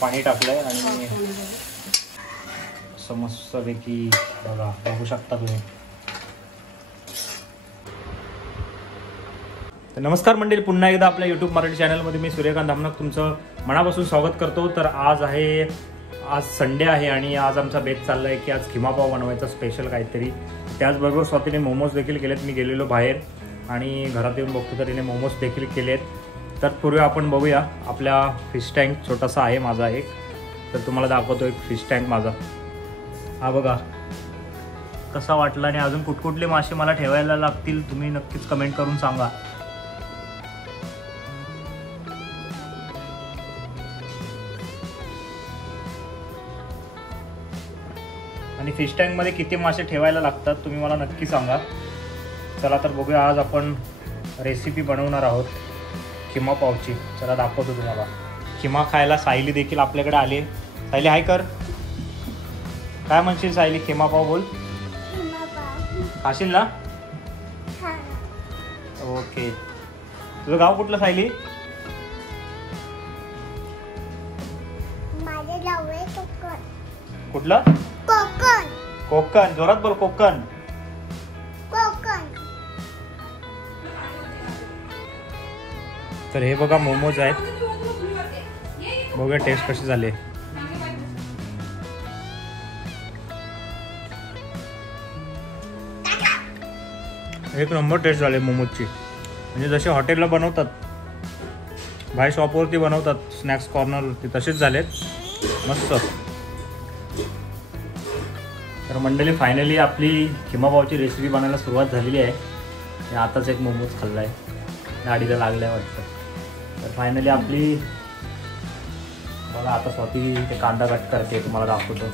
पाणी टाकलंय आणि मस्तपैकी बघा बघू शकता तुम्ही. तर नमस्कार मंडळी, पुन्हा एकदा आपल्या यूट्यूब मराठी चॅनलमध्ये मी सूर्यकांत धामनक तुमचं मनापासून स्वागत करतो. तर आज संडे आहे आणि आज आमचा बेत चालला आहे की आज खिमा पाव बनवायचा स्पेशल काहीतरी. त्याचबरोबर स्वातीने मोमोज देखील केलेत. मी गेलेलो बाहेर आणि घरात येऊन बघतो तर तिने मोमोज देखील केलेत. तर पूर्वी आपण बघूया आपल्या फिश टँक छोटासा आहे माझा एक, तर तुम्हाला दाखवतो एक फिश टँक माझा. हा बघा कसा वाटला आणि अजून कुठकुठले मासे मला ठेवायला लागतील तुम्ही नक्कीच कमेंट करून सांगा. आणि फिश टँकमध्ये किती मासे ठेवायला लागतात तुम्ही मला नक्की सांगा. चला तर बघूया, आज आपण रेसिपी बनवणार आहोत खिमा पावची. चला दाखवतो तुम्हाला. खिमा खायला सायली देखील आपल्याकडे आली. सायली हाय कर. काय म्हणशील सायली? खिमा पाव बोल. खाशील ना? ओके. तुझं गाव कुठलं सायली? कुठलं? कोकण. कोकण. जोरात बोल. कोकण. तर हे बघा मोमोज आहेत. बघूया टेस्ट कसे झाले. एक नंबर टेस्ट झाले मोमोजची. म्हणजे जसे हॉटेलला बनवतात, बाहेर शॉपवरती बनवतात स्नॅक्स कॉर्नरवरती, तसेच झालेत. मस्त. तर मंडळी फायनली आपली खिमा पावची रेसिपी बनायला सुरुवात झालेली आहे. आताच एक मोमोज खाल्ला आहे, गाडीला लागलाय वाटतं. तर फायनली आपली बघा आता स्वाती ते कांदा कट करते, तुम्हाला दाखवतो.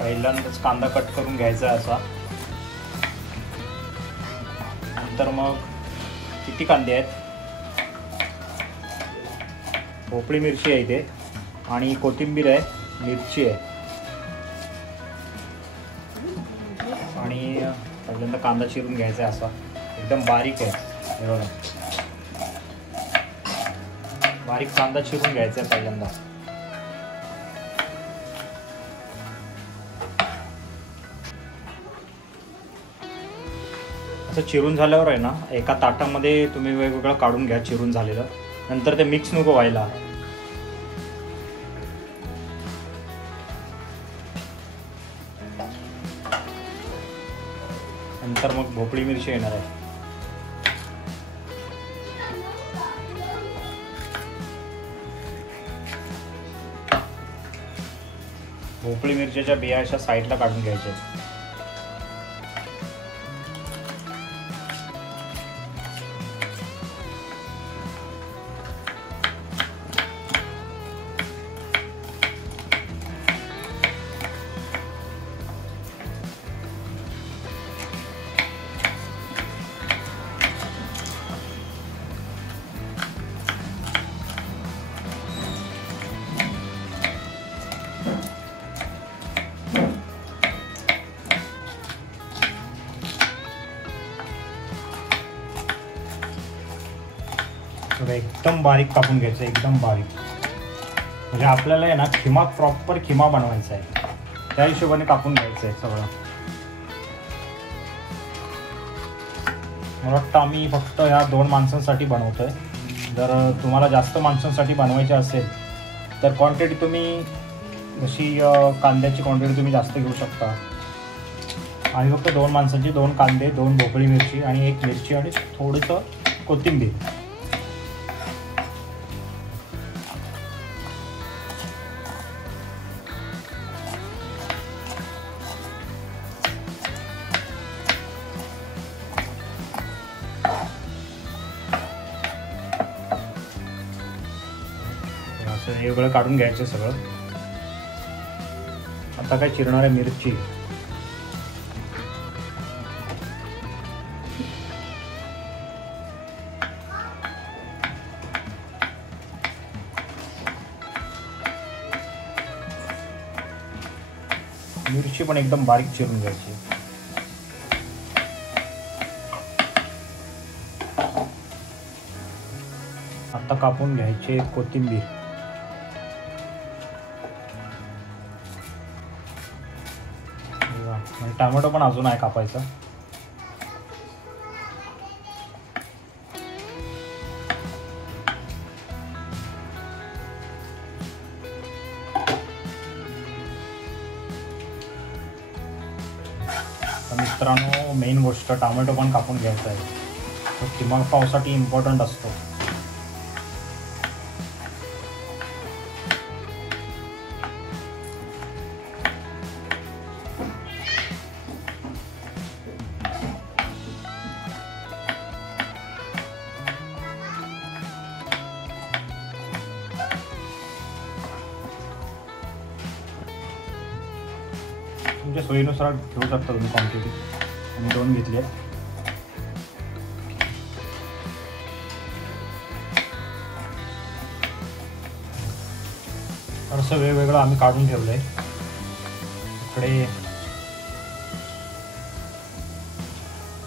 पहिल्यांदाच कांदा कट करून घ्यायचा आहे असा. नंतर मग किती कांदे आहेत, भोपळी मिरची आहे इथे आणि कोथिंबीर आहे, मिरची आहे. आणि पहिल्यांदा कांदा चिरून घ्यायचा आहे असा, एकदम बारीक आहे. हे बघा बारीक कांदा चिरून घ्यायचा आहे पहिल्यांदा. असं चिरून झाल्यावर आहे ना, एका ताटामध्ये तुम्ही वेगवेगळं काढून घ्या चिरून झालेलं. नंतर ते मिक्स नको व्हायला. नंतर मग भोपळी मिरची येणार आहे. भोपळी मिरच्याच्या बिया अशा साईडला काढून घ्यायच्या. एकदम बारीक कापून घ्यायचं, एकदम बारीक. म्हणजे आपल्याला आहे ना खिमा प्रॉपर खिमा बनवायचा आहे, त्या हिशोबाने कापून घ्यायचं आहे सगळं. मला वाटतं आम्ही फक्त ह्या 2 माणसांसाठी बनवतोय. जर तुम्हाला जास्त माणसांसाठी बनवायचे असेल तर क्वांटिटी तुम्ही जशी कांद्याची क्वांटिटी तुम्ही जास्त घेऊ शकता. आणि फक्त 2 माणसांची 2 कांदे, 2 भोपळी मिरची आणि 1 मिरची आणि थोडंसं कोथिंबीर. हे वेगळं काढून घ्यायचं सगळं. आता काय चिरणार आहे मिरची. मिरची पण एकदम बारीक चिरून घ्यायची. आता कापून घ्यायचे कोथिंबीर. टोमॅटो पण अजून आहे कापायचा. मित्रांनो मेन गोष्ट टोमॅटो पण कापून घ्यायचा आहे. तो खिमा पावसाठी इम्पॉर्टंट असतो. तुमच्या सोयीनुसार घेऊ शकता तुम्ही क्वांटिटी. मी 2 घेतले. असं वेगवेगळं आम्ही काढून ठेवलंय. इकडे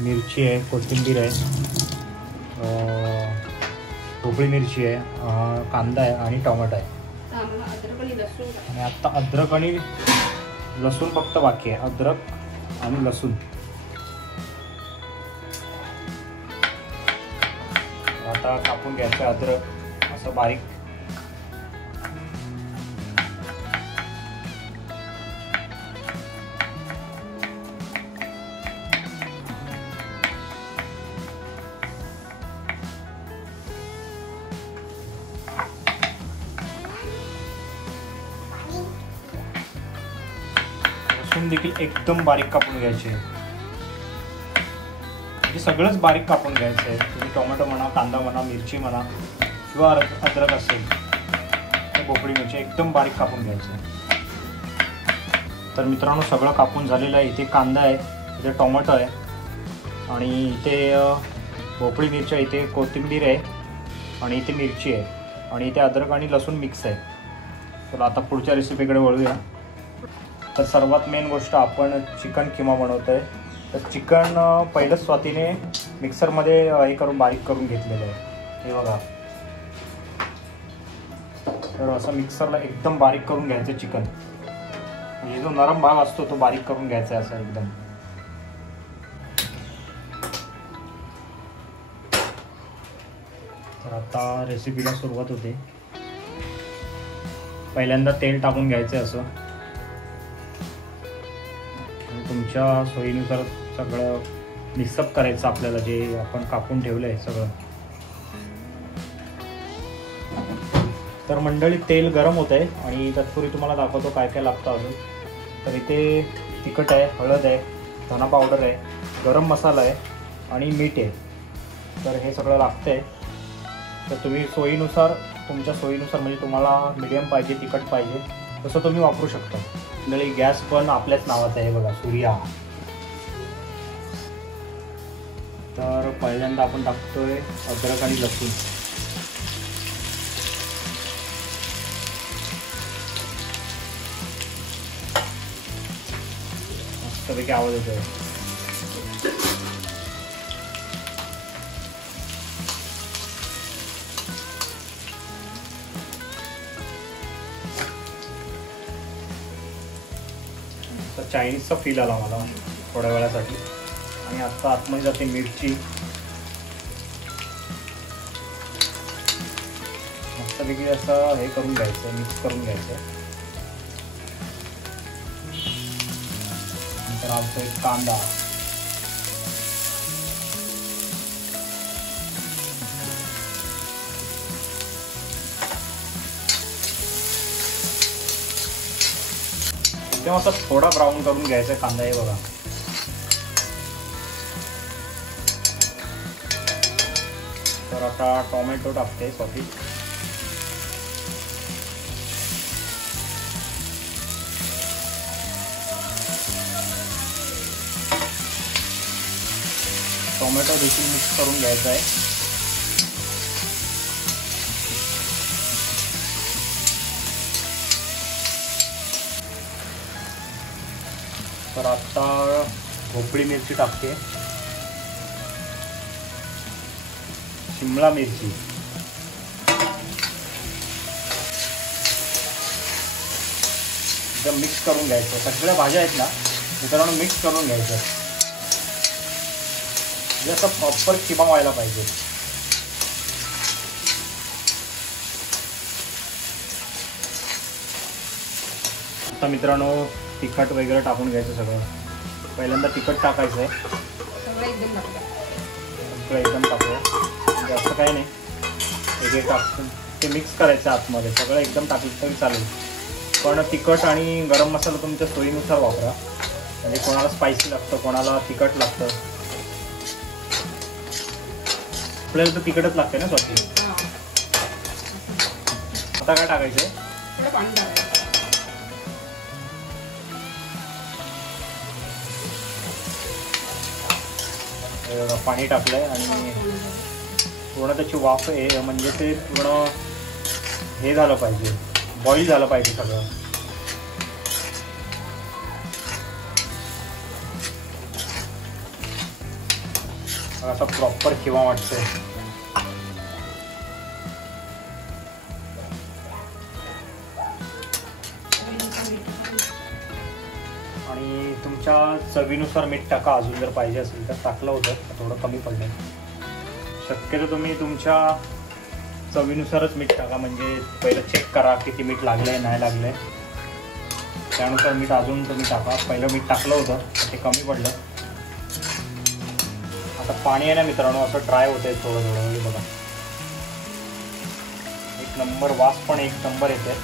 मिरची आहे, कोथिंबीर आहे, ढोबळी मिरची आहे, कांदा आहे आणि टोमॅटो आहे. आणि आता अद्रक आणि लसूण फक्त बाकी आहे. अद्रक आणि लसूण. आता कापून घ्यायचं अद्रक असं बारीक. लसूण देखील एकदम बारीक कापून घ्यायचे. म्हणजे सगळंच बारीक कापून घ्यायचं आहे. तुम्ही टोमॅटो म्हणा, कांदा म्हणा, मिरची म्हणा किंवा अद्रक असेल तर भोपळी मिरची एकदम बारीक कापून घ्यायचं. तर मित्रांनो सगळं कापून झालेलं आहे. इथे कांदा आहे, इथे टोमॅटो आहे आणि इथे भोपळी मिरची आहे, इथे कोथिंबीर आहे आणि इथे मिरची आहे आणि इथे अद्रक आणि लसूण मिक्स आहे. तर आता पुढच्या रेसिपीकडे वळूया. तर सर्वात मेन गोष्ट आपण चिकन किमा बनवतो आहे. तर चिकन पहिलं स्वातीने मिक्सरमध्ये हे करून बारीक करून घेतलेलं आहे. हे बघा. तर असं मिक्सरला एकदम बारीक करून घ्यायचं चिकन. म्हणजे जो नरम भाग असतो तो बारीक करून घ्यायचा आहे असा एकदम. तर आता रेसिपीला सुरुवात होते. पहिल्यांदा तेल टाकून घ्यायचं आहे असं. तुमच्या सोयीनुसार सगळं मिक्सअप करायचं आपल्याला. जे आपण कापून ठेवलं आहे सगळं. तर मंडळी तेल गरम होत आहे आणि तत्पूर्वी तुम्हाला दाखवतो काय काय लागतं अजून. तर इथे तिखट आहे, हळद आहे, धना पावडर आहे, गरम मसाला आहे आणि मीठ आहे. तर हे सगळं लागतं आहे. तर तुम्ही सोयीनुसार, तुमच्या सोयीनुसार म्हणजे तुम्हाला मीडियम पाहिजे, तिखट पाहिजे तसं तुम्ही वापरू शकता. मंडळी गॅस पण आपल्याच नावाचा आहे बघा, सूर्या. तर पहिल्यांदा आपण टाकतोय अद्रक आणि लसूण. मस्तपैकी आवाज येतोय. तर चायनीजचा फील आला मला थोड्या वेळासाठी. आणि आता आतमध्ये जाते मिरची. मस्तपैकी असं हे करून घ्यायचं, मिक्स करून घ्यायचं. नंतर आमचा एक कांदा. एकदम असा थोडा ब्राऊन करून घ्यायचा कांदा. हे बघा. तर आता टोमॅटो टाकते स्वाती. टोमॅटो देखील मिक्स करून घ्यायचा आहे. तर आता भोपळी मिरची टाकते, शिमला मिरची, एकदम मिक्स करून घ्यायचं. सगळ्या भाज्या आहेत ना मित्रांनो मिक्स करून घ्यायचं. जसं प्रॉपर किमा व्हायला पाहिजे. आता मित्रांनो तिखट वगैरे टाकून घ्यायचं सगळं. पहिल्यांदा तिखट टाकायचं आहे. सगळं एकदम टाकूया. जास्त काही नाही. एक टाकून ते मिक्स करायचं आतमध्ये. सगळं एकदम टाकलं तरी चालेल. पण तिखट आणि गरम मसाला तुमच्या सोयीनुसार वापरा. म्हणजे कोणाला स्पायसी लागतं, कोणाला तिखट लागतं. आपल्याला तर तिखटच लागते ना स्वाती. आता काय टाकायचंय? पाणी टाकलंय आणि पूर्ण त्याची वाफ म्हणजे ते पूर्ण हे झालं पाहिजे, बॉईल झालं पाहिजे सगळं. असा प्रॉपर किमा वाटतोय. आणि तुमच्या चवीनुसार मीठ टाका. अजून जर पाहिजे असेल तर टाकलं होतं, थोडं कमी पडलं. शक्यतो तुम्ही तुमच्या चवीनुसारच मीठ टाका. म्हणजे पहिलं चेक करा किती मीठ लागलंय नाही लागलंय, त्यानुसार मीठ अजून तुम्ही टाका. पहिलं मीठ टाकलं होतं ते कमी पडलं. आता पाणी आहे ना मित्रांनो असं ड्राय होतंय थोडं थोडं. हे बघा एक नंबर वास पण एक नंबर येतोय.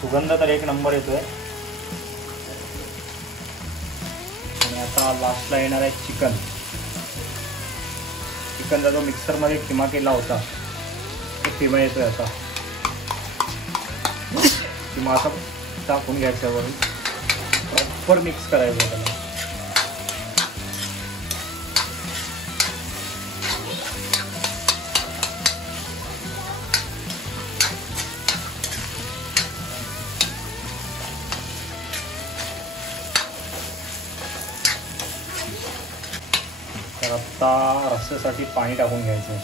सुगंध तर एक नंबर येतोय. आणि आता लास्टला येणार आहे चिकन. चिकनचा जो मिक्सरमध्ये किमा केला होता तो किमा येतोय. आता किमा असा टाकून घ्यायचा वरून प्रॉपर मिक्स करायचं त्याला. तर आता रस्स्यासाठी पाणी टाकून घ्यायचं.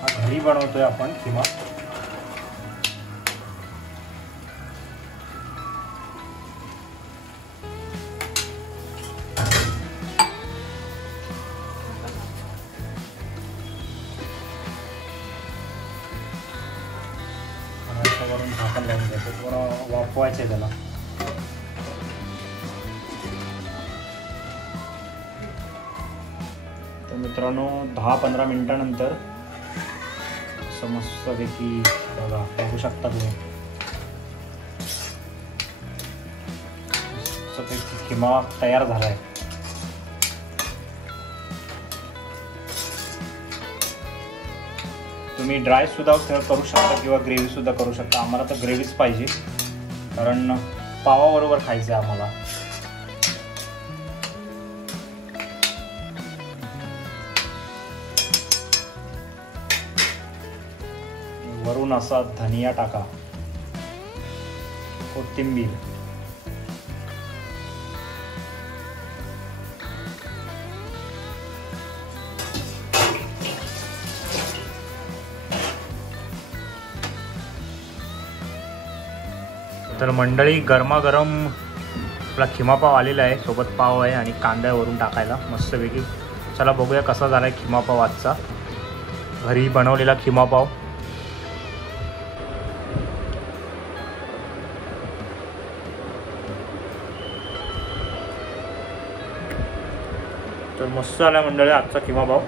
हा घरी बनवतोय आपण किमा. वरून झाकण लावून द्यायचं. थोडं वाफवायचं त्याला. तर मित्रांनो 10-15 मिनिटानंतर मस्तपैकी बघा बघू शकता तुम्ही मस्तपैकी किमा तयार झाला आहे. तुम्ही ड्राय सुद्धा करू शकता किंवा ग्रेव्ही सुद्धा करू शकता. आम्हाला तर ग्रेव्हीच पाहिजे कारण पावाबरोबर खायचं आहे आम्हाला. वरून असा धनिया टाका, कोथिंबीर. तर मंडळी गरमागरम आपला खिमा पाव आलेला आहे. सोबत पाव आहे आणि कांदा वरून टाकायला मस्तपैकी. चला बघूया कसा झाला आहे खिमा पाव आजचा. घरी बनवलेला खिमा पाव. तर मस्त झाला आहे मंडळी आजचा खिमा पाव.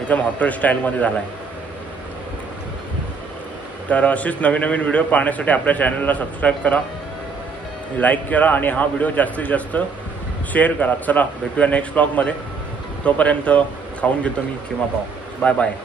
एकदम हॉटेल स्टाईलमध्ये झाला आहे. तर अशीच नवीन नवीन व्हिडिओ पाहण्यासाठी आपल्या चॅनलला सबस्क्राईब करा, लाईक करा आणि हा व्हिडिओ जास्तीत जास्त शेअर करा. चला भेटूया नेक्स्ट ब्लॉगमध्ये. तोपर्यंत खाऊन घेतो मी खिमा पाव. Bye bye.